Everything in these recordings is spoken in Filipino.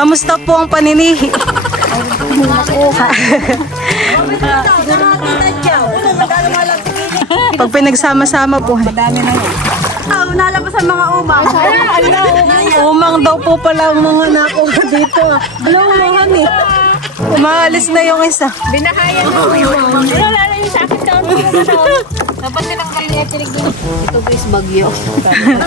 Kamusta po ang paninihi? Pag pinagsama-sama po. Madami na yan. Nalabas ang mga umang. Umang daw po pala ang mga nakuha dito. Alam mo mga ni. Umaalis na yung isa. Binahayan ng umang. Wala yung sa akin doon. Dapat tinanggal niya tinig doon. Ito po is bagyo.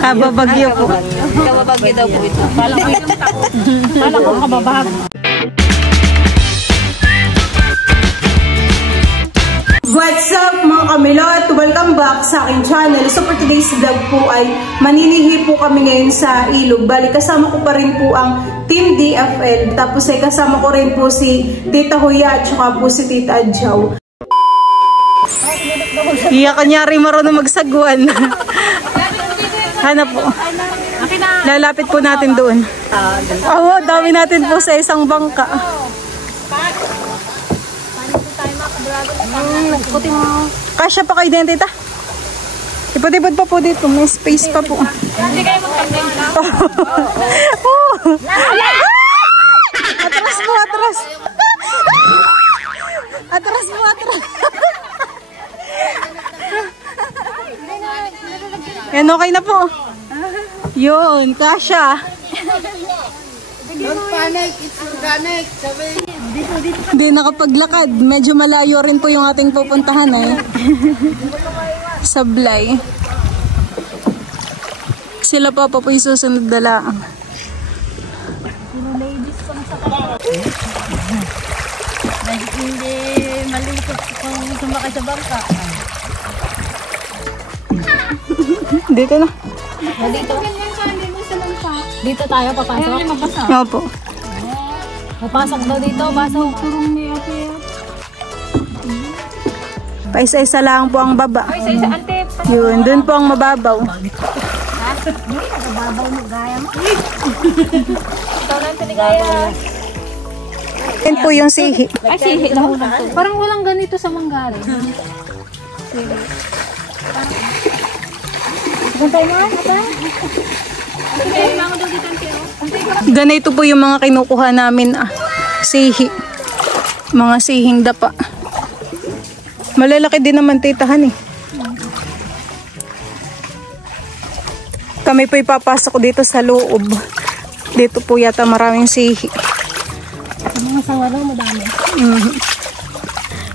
Kababagyo po. Kababagyo daw po ito. Pala ko yung tako. Pala ko kababag. What's up mga kamilot? Welcome back sa aking channel. So for today's vlog po ay maninihi po kami ngayon sa ilog. Bali kasama ko pa rin po ang Team DFL. Tapos ay kasama ko rin po si Tita Huya at saka po si Tita Adjaw. Iya kanyari marunong magsagwan. Hanap po. Lalapit po natin doon. Oo, dami natin po sa isang bangka. Kasya pa kayo din, tita? Ipod-ipod pa po dito. May space pa po. Hindi kayo magkandang na. Atras mo, atras. Atras mo, atras. Yan, okay na po. Yun, kasya. Don't panic, it's organic. Hindi nakapaglakad. Medyo malayo rin po yung ating pupuntahan eh. Sablay. Sila pa po yung susunod dalaang. Hindi malikot kung sumakay sa bangka. Dito na. Dito. Dito tayo papasok. Opo. Papasok daw dito, pasok. Paisa-isa lang po ang baba. Isa-isa ante. Yun, dun po ang mababaw. Mababaw mo gaya mo. Ikaw lang tinigaya. Yan po yung sihi. Ay, sihi na ho lang to. Parang walang ganito sa Manggarin. Sihi. Bantay mo, ata? Ganito po yung mga kinukuha namin sihi. Mga sihing dapa. Malalaki din naman titahan eh. Kami po ipapasok dito sa loob. Dito po yata maraming sihi. Mga sawalo, madami.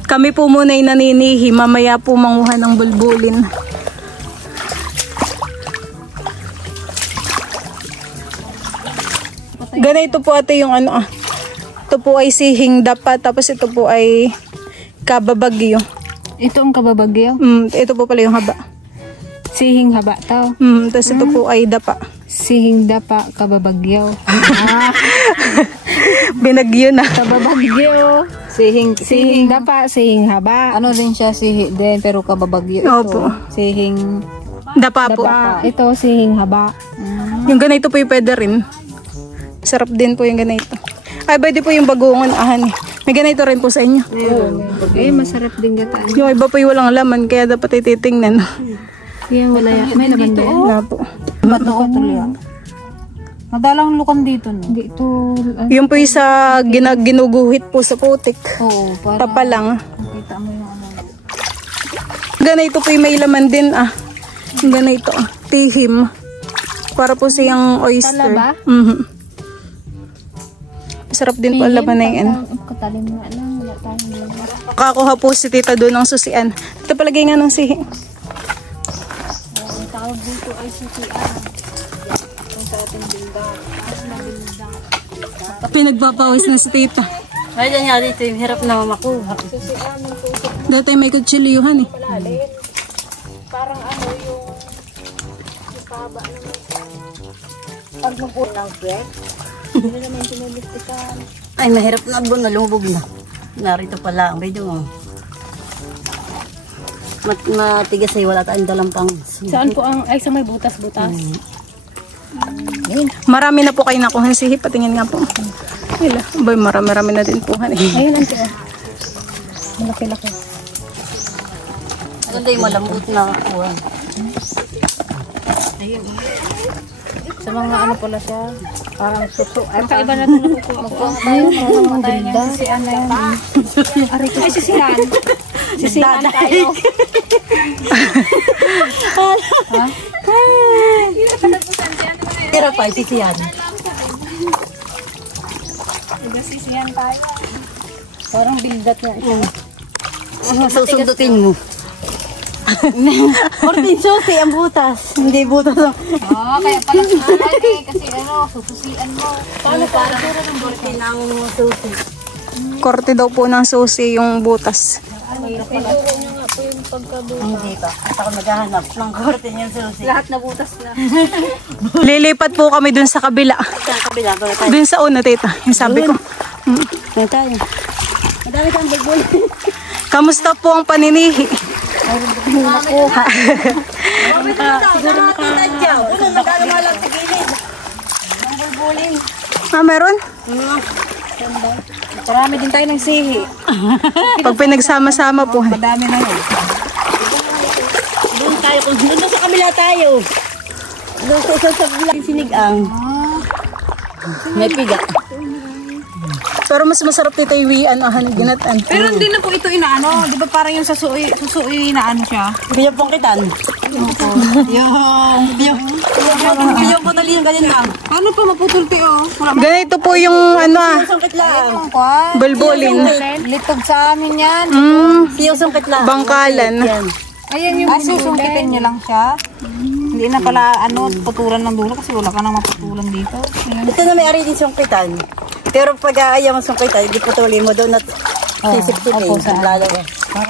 Kami po muna ay naninihi. Mamaya po manguha ng bulbulin. Ganito po ate yung ano ito po ay sihing dapa, tapos ito po ay kababagyo. Ito ang kababagyo? Ito po pala yung haba. Sihing haba tao. Tapos ito po ay dapa. Sihing dapa, kababagyo. Binagyo na. Kababagyo. Sihing dapa, sihing haba. Ano din siya, sihi din, pero kababagyo ito. Opo. Sihing Dapa po. dapa. Ito, sihing haba. Yung ganito po yung pwede rin. Sarap din po yung ganito. Ay, pwede po yung bagungon ahan eh. May ganito rin po sa inyo. Masarap din gataan. Yung iba po yung walang laman, kaya dapat ititingnan. Yan, wala yan. May naman ba yan? Wala po. Bato ko tuloy. Madalang lukan dito, no? Dito. Yung po yung sa ginuguhit po sa putik. Oo, para Tapa lang. makita mo yung ano. Ganito po yung may laman din Yung ganito. Tihim. Para po siyang oyster. Talaba? Sarap din po ang laman na yan. Katalim mo lang. Wala tayong laman. Kakuha po si tita doon ng susian. Ito palagay nga ng sihi. Ang tawag dito ay CTR. Kung sa ating bildang. Pinagpapawis na si tita. Ay, dyan nga dito yung hirap na makuha. Dati may kutsiliyuhan eh. Parang ano yung haba naman. Pag magputang kwek, hindi naman pinulistikan. Ay, mahirap na buwan na lumubog na. Narito pala ang medyo matigas ay wala tayong dalang pang. Saan po ang, ay sa may butas-butas? Marami na po kayo nakuha sihi. Patingin nga po. Ila, boy, marami na din po. Ayun, ante. Malaki-laki. Ano yung malambot na kuha? Ayun. Sa mga ano pala siya. Parang suso. Ay, Kakaiba na ito nakukuha. Magkuha tayo. Magkuha tayo niya. Sisian na yan. Ay, sisihan. Sisihan tayo. Ha? tira pa, sisihan. Sisihan tayo. Parang bildat na ito. Susundutin mo. Kortin susi ang butas. Hindi butas. Kaya pala sinalag eh. Kasi sususian mo. Paano parang kortin ang susi? Korte daw po ng susi yung butas. Hindi pa. At ako maghahanap ng kortin yung susi. Lahat na butas na. Lilipat po kami dun sa kabila. Sa kabila, bala tayo. Dun sa una, tita. Yung sabi ko. Bala tayo. Madami kang bulbul. Kamusta po ang paninihi? Nakuha. Siguro nakatadya. Unang magkano lang sa gilid. Ang bulbulin. Meron? Marami din tayo ng sihi. Pag pinagsama-sama po. Madami na yun. Doon tayo. Doon sa kabila tayo. Doon sa bilang sinigang. May piga. Pero mas masarap dito yung ginatan. Pero hindi na po ito inaano. Di ba parang yung susuoy inaano siya? Biyong pong kitan. Biyong po tali yung ganyan lang. Ano pa maputol tayo? Ganito po yung Sungkit lang. bulbulin. Litog sa amin yan. Piyong sungkit lang. Bangkalan. Ayan yung susungkitin nyo lang siya. Hindi na pala putulan ng dulo kasi wala ka nang maputulan dito. Ito na may ari din sungkitan. Pero pag ayaw mo sungkitan, hindi putulin mo doon at sisip-sipin. Lalo. Alam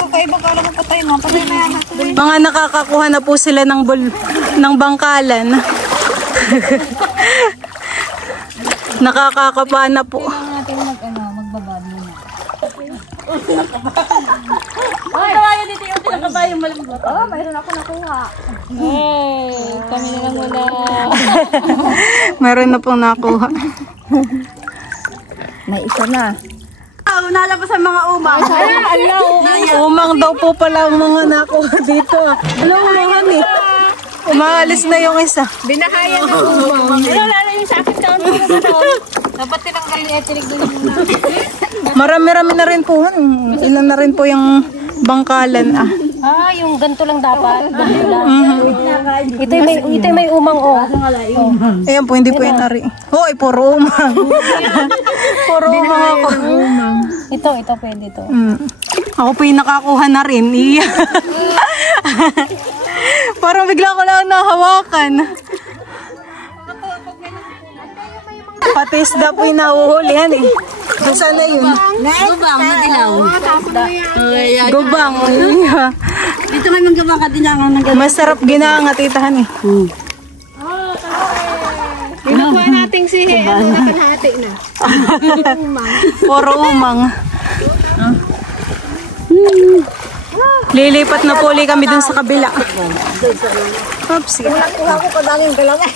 ko kaiba ka, alam ko patay mo. Patay na yan. Mga nakakakuha na po sila ng bangkalan. Nakakakapa na po. Natin magbabad muna. Ay, kabayo dito yung pinakabayo malambot. Mayroon ako nakuha. Kami na lang wala. Meron na pong nakuha. May isa na. Nalabas ang mga umang. Umang daw po pala ang mga nakuha dito. Alam mo naman eh. Umaalis na yung isa. Binahayan ng umang. Wala yung sa akin down. Dapat tinanggal niya tinig doon. Marami-rami na rin po. Ilan na rin po yung bangkalan. Yung ganito lang dapat. Ito may umang Ayan po, hindi po yan ari. Hoy, puro umang. Puro umang ako. Ito pwede to. Ako po yung nakakuha na rin. Parang bigla ko lang nahawakan. Pati isda po yung nahuhulihan eh. Saan na yun? Gubang, madilaw. Gubang. Dito may manggabang kadinangan ng gano'n. Masarap ginanga, titahan eh. Pinukuha nating sihi. Nakalahati na. Puro umang. Lilipat na po ulit kami dun sa kabila. Oops. Kuha ko kadali yung galang eh.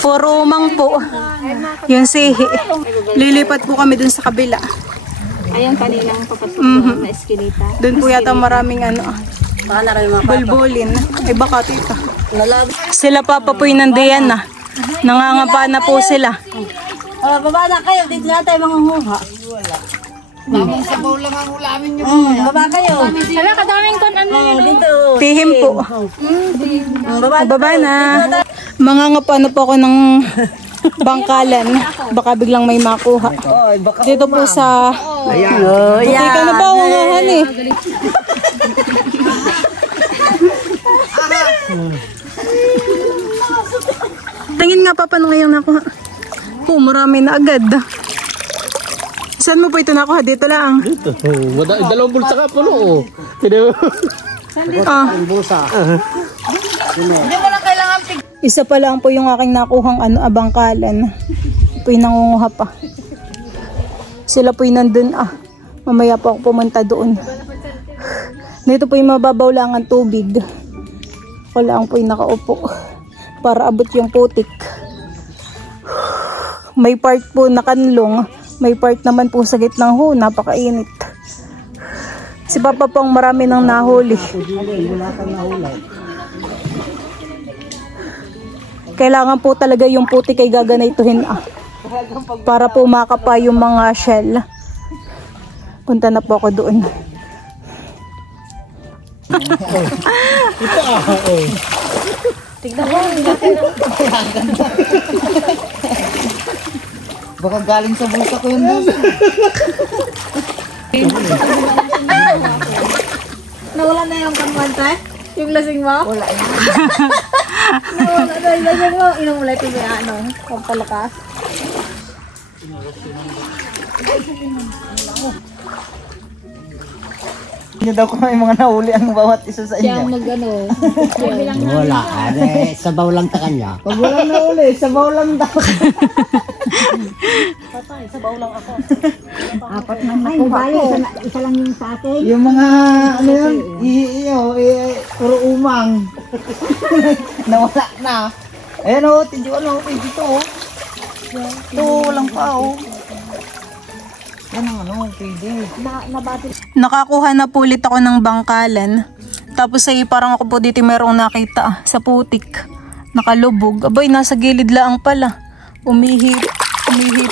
Puro umang po. Yung sihi. Lilipat po kami dun sa kabila. Ayan kaninang papasok na eskinita. Dun po yata maraming Baka na rin mga bulbulin. Ay baka tita. nalabas. Sila papa po yung nandiyan na. Nangangapa na po sila. Baba na kayo. Dito na tayo mangunguha. Mamang sabaw lang ang ulamin nyo. Baba kayo. Hala, kadaming kon Dito. Tihim po. Baba Baba na. Mangangapa na po ako ng bangkalan. Baka biglang may makuha. Dito po sa... Buti ka na ba? Ungahan eh. Tingin nga pa paano ngayong nakuha. Oh, marami na agad. Saan mo po ito nakuha? Dito lang. Dito. Dalawang bulsa ka puno. Isa pa lang po yung aking nakuhang bangkalan. Po yung nangunguha pa. Sila po yung nandun. Mamaya po ako pumunta doon. Dito po yung mababaw lang ang tubig. Wala po yung nakaupo. Para abot yung putik. May part po na kanlong. May part naman po sa gitnang napakainit. Si Papa po ang marami nang nahuli. Kailangan po talaga yung putik ay gaganituhin para po makapa yung mga shell. Punta na po ako doon. Tignan mo. Baka galing sa bulsa ko yun. Nawala na yung kanwanta? Yung lasing mo? Wala na. Nawala na yung lasing mo. Inumulay ko yung ano, pampalakas. Hindi daw ko may mga nahuli ang bawat isa sa Siya ang inyo. mag-ano. Wala, sabaw lang ta kanya. Pag walang nahuli, sabaw lang daw. Apat na may bali, isa lang yung sa akin. Yung mga, ano yun, puro umang. Nawala na. Ayan o, tidyo dito o. Ito, walang pa o. Yan ang ano, pwede. Nakakuha na po ulit ako ng bangkalan. Tapos ay parang ako po dito merong nakita sa putik. Nakalubog. Abay, nasa gilid lang pala. Umihi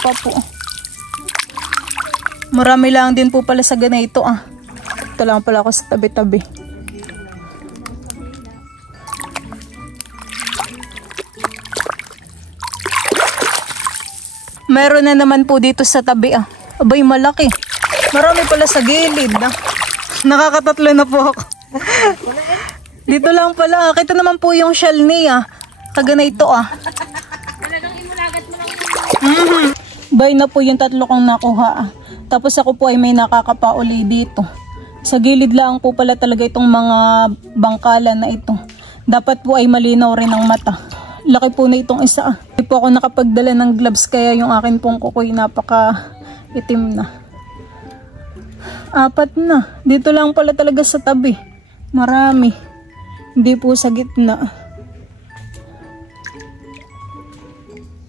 pa po. Marami lang din po pala sa ganito Ito lang pala ako sa tabi-tabi. Meron na naman po dito sa tabi Abay, malaki. Marami pala sa gilid Nakakatatlo na po ako. Dito lang pala. Kita naman po yung shell niya. Kaganito Talagang imulagat mo lang. Bay na po yung tatlo kong nakuha Tapos ako po ay may nakakapauli dito. Sa gilid lang po pala talaga itong mga bangkalan na ito. Dapat po ay malinaw rin ang mata. Laki po na itong isa Hindi po ako nakapagdala ng gloves kaya yung akin pong kukoy napaka itim na. 4 na. Dito lang pala talaga sa tabi. Marami. Hindi po sa gitna.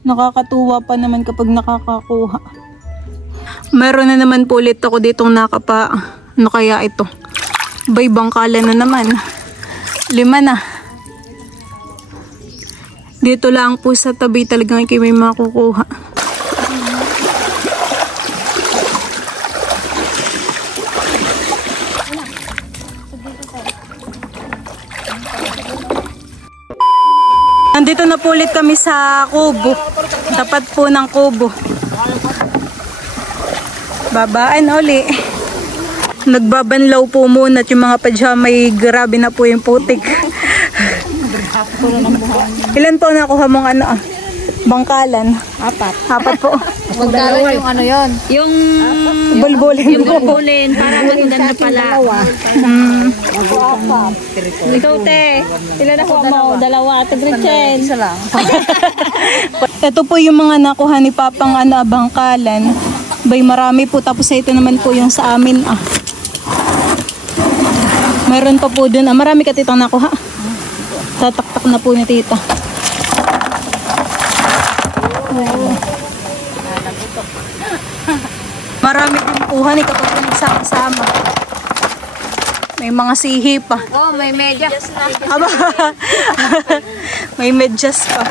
Nakakatuwa pa naman kapag nakakakuha. Meron na naman po ulit ako ditong nakapa. Ano kaya ito? Bay, bangkalan na naman. 5 na. Dito lang po sa tabi talagang kayo may makukuha. Nandito na po ulit kami sa kubo. Tapat po ng kubo. Babaan uli. Nagbabanlaw po muna at yung mga pajama ay grabe na po yung putik. Ilan po nakuha mong bangkalan? 4 po. Magdala yung ano yon. Yung Bulbulin yung po. bulbulin. Para maganda pala. Ikaw te. Ilan ako mo? 2. Tigrichen. Isa lang. Ito po yung mga nakuha ni Papang bangkalan. Bay, marami po. Tapos ito naman po yung sa amin Meron pa po dun marami ka titang nakuha. Tataktak na po ni tita. Marami din kuha ni kapag nagsama-sama. May mga sihi pa. Oh, may medyas na. Aba, may medyas pa.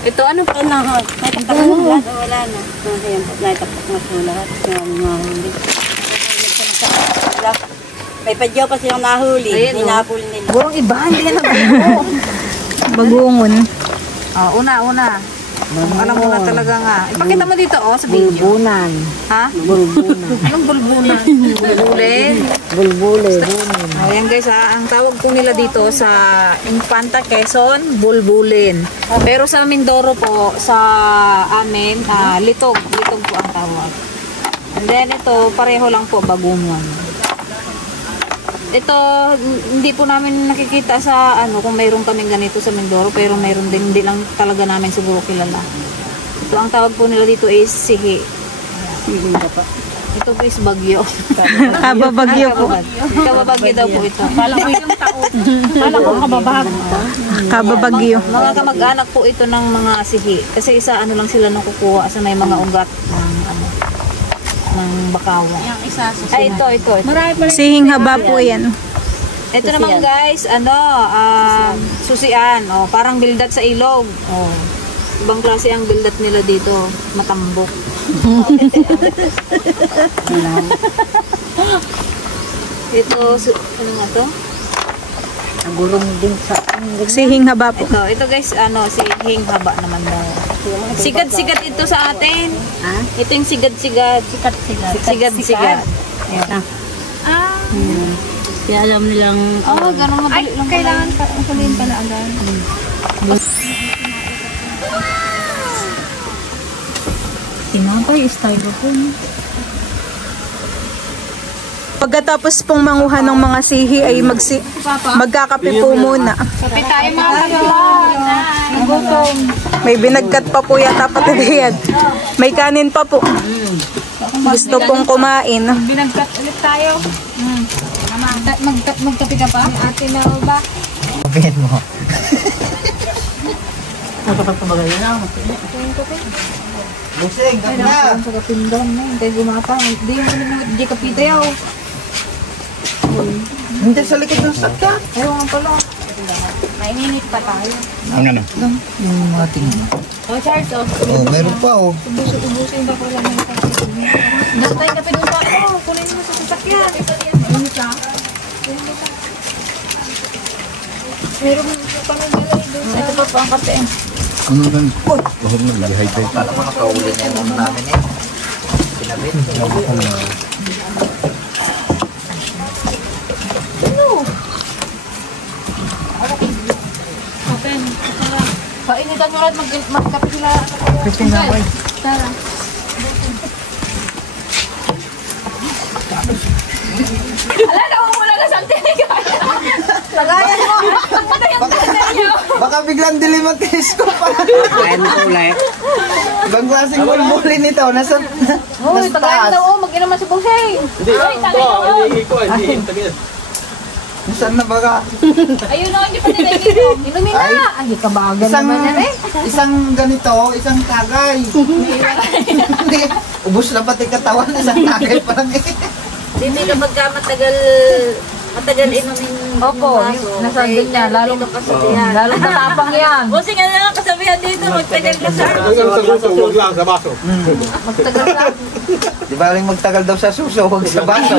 Ito ano pa na? Wala na. Ayan, naitapak na po lahat. May padyaw pa silang nahuli. Hinapol nila. Burong iba, hindi yan Bagungon. Una. Alam mo na talaga nga. Ipakita mo dito sa video. Bulbunan. Ha? Bulbunan. Anong bulbunan? Bulbulin. Bulbulin. Ayan guys ang tawag po nila dito sa Infanta Quezon, bulbulin. Pero sa Mindoro po, sa amin, litog. Litog po ang tawag. And then ito, pareho lang po, bagungon. Ito, hindi po namin nakikita sa kung mayroon kaming ganito sa Mindoro, pero mayroon din, hindi lang talaga namin siguro kilala. Ito, ang tawag po nila dito is sihi. Ito po is bagyo. Kababagyo po. Kababagyo daw po ito. Kala ko yung taon. Kala ko Kababagyo. Mga kamag-anak po ito ng mga sihi. Kasi isa lang sila nung kukuha sa may mga ugat ng bakawan. Yung isa. Ay, ito. Sihing haba po yan. Ito naman guys, susian. Oh, parang bildat sa ilog. Oh. Ibang klase ang bildat nila dito. Matambok. Ito, ano nga to? Nagulong din sa... Sihing haba po. Ito guys, sihing haba naman mo. Sigad-sigad ito sa atin. Ha? Ito yung sigad-sigad. Sigad-sigad. Kaya alam nilang... Gano'n madali lang. Kailangan sabihin pala agad. Tinapay, styrofoam. Pagkatapos pong manguha ng mga sihi ay magkakape po muna. Kape tayo mga kapatid. Nagutom. May binagkat pa po yata pati yan. May kanin pa po. Gusto pong kumain. Binagkat ulit tayo. Magkape ka pa? Ate na ba? Kapihin mo. Nakapagpabagay na. Busing, kape na. Sa kapindon na. Hindi gumata. Hindi yung kapita yaw. Hindi sa likod ng sakya. Ewan pala. Maininit pa tayo. Ang ano? Yung ating... Charles, Oh, meron pa oh. ubusin ba ko lang yung kape? Dahil tayo kape doon sa ako. Kunin mo sa sasakyan. Ano siya? Meron pa nang galay doon sa... Ito pa ang kape. Ano lang? Uy! Bahog na nag-hydrate. Kala ko nakahuli na yung namin eh. Pinabit. Painitan mo rin, magkape sila. Christine na boy. Tara. Ala, naumula na sa tinig. Lagayan mo. Baka biglang dilim ang taste ko pa. Kaya na kulay. Ibang klaseng bulbuli nito. Nasa Uy, tagayan daw. Mag-inaman si Boseng. Hindi, hindi ko. Saan na baga? Ayun o, hindi pa nila inom. Inumin na. Ay, kabagan naman yan eh. Isang ganito, isang tagay. Ubus na pati katawan, isang tagay pa lang eh. Hindi kapag ka matagal inumin. Opo, nasa din niya. Lalong kasabihan. Lalong matapang yan. Boseng, ano lang kasabihan dito? Magtagal ka sa Huwag lang sa baso. magtagal ka. Di ba rin magtagal daw sa suso, huwag sa baso.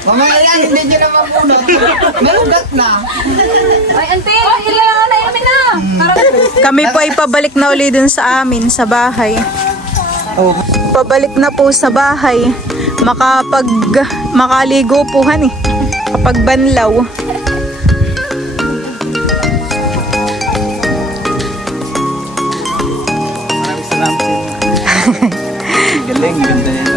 Mamaya yan, hindi nyo naman punot. Malugat na. Ay, ante, kailangan na yamin na. Kami po ay pabalik na uli dun sa amin, sa bahay. Oh. Pabalik na po sa bahay. Makaligo po han eh. Kapag banlaw. Maraming salamat sa inyo. Galing, ganda yan.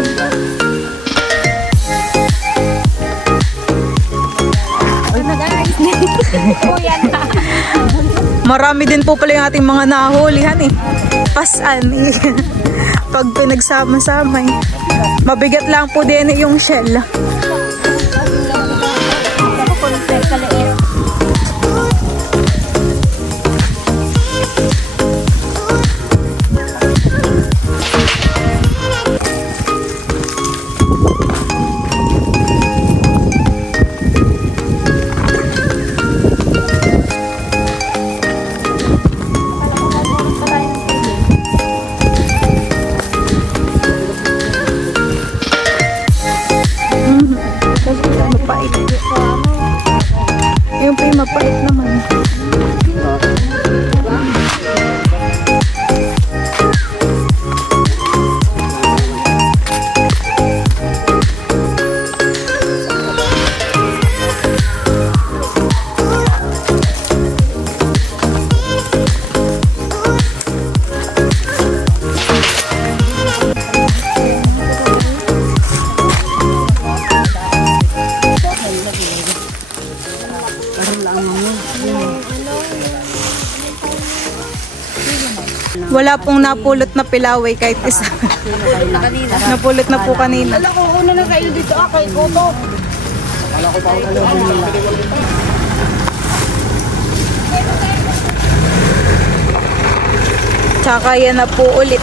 Marami din po pala yung ating mga nahulihan eh. Pasan eh. Pag pinagsama-sama eh. Mabigat lang po din yung shell. Yung pa yung mapait naman. Wala pong napulot na pilaway kahit isa. Napulot na po kanina. Alam ko, una na kayo dito kay Koto. Tsaka yan na po ulit.